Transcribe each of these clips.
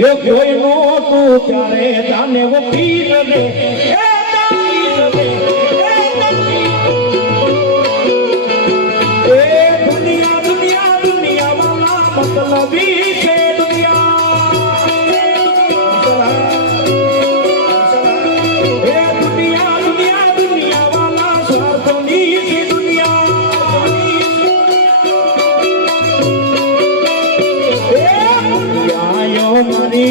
એ કોઈ ત્યારે તાને વકીલ રે એ તાકીલ રે, દુનિયા દુનિયા મતલબી છે.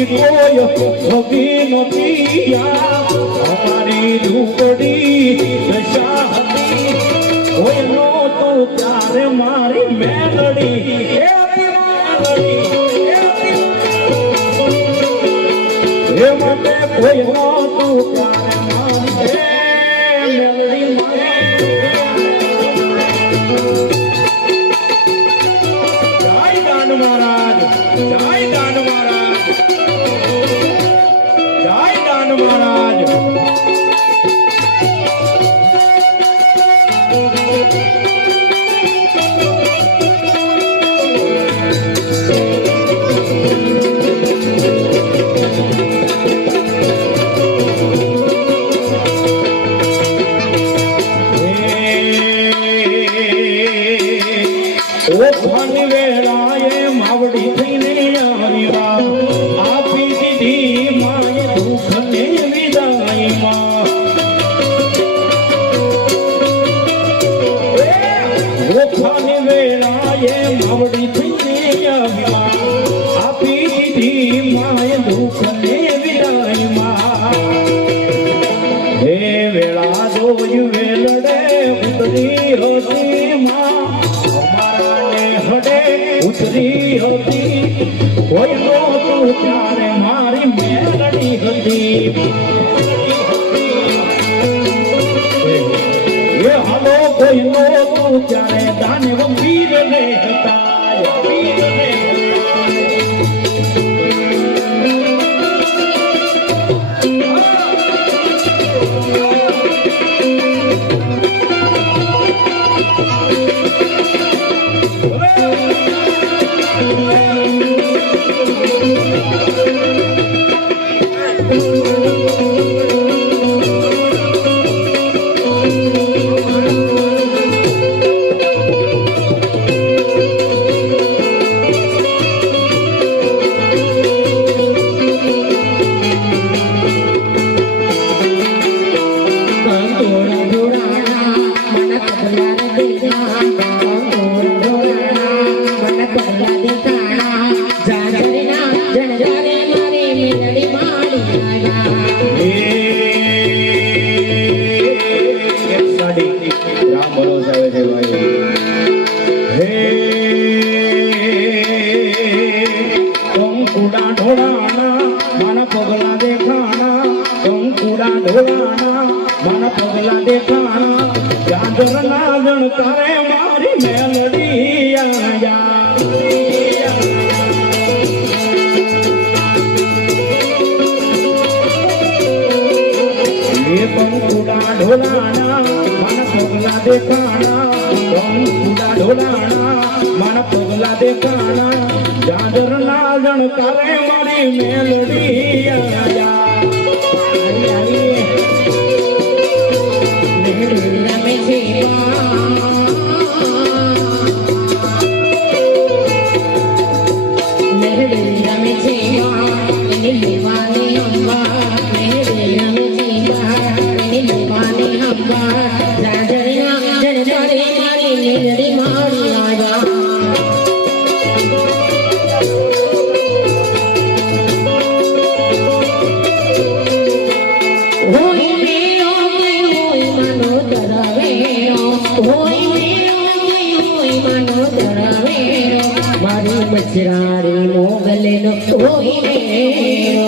મારી કોઈ ભગી નહોતી અમારી ઝૂંપડી દશા હતી કોઈ નો તો તારે મારી મેલડી હતી મેલડી, એ મને કોઈ નો તું Thank you. વેળાએ માવડી થઈને આપી દીધી માએ દુઃખને વિદાયમાં. હે વેળા જોયું વેલડે ઉતરી હતી માં. અમારાને હડે ઉતરી હતી. કોઈ નો તું ત્યારે મારી મેલડી હતી. હાલો કોઈ નો ત્યારે દાનવ રામ ભરોસે આવે છે ભાઈ હે કંકુડા ઢોળાના મારા પગલા દેખાણા કંકુડા ઢોળાના મારા પગલા દેખાણા ચાંદરના જણકારે મારી મેલડી આયા મન પગલા દેખાણા ઢોલાણા મન પગલા દેખાણા જાદર ના જણકારે મારી મેલડી આયા રમે છે મચરારી મોગલેનો હોય મેળો.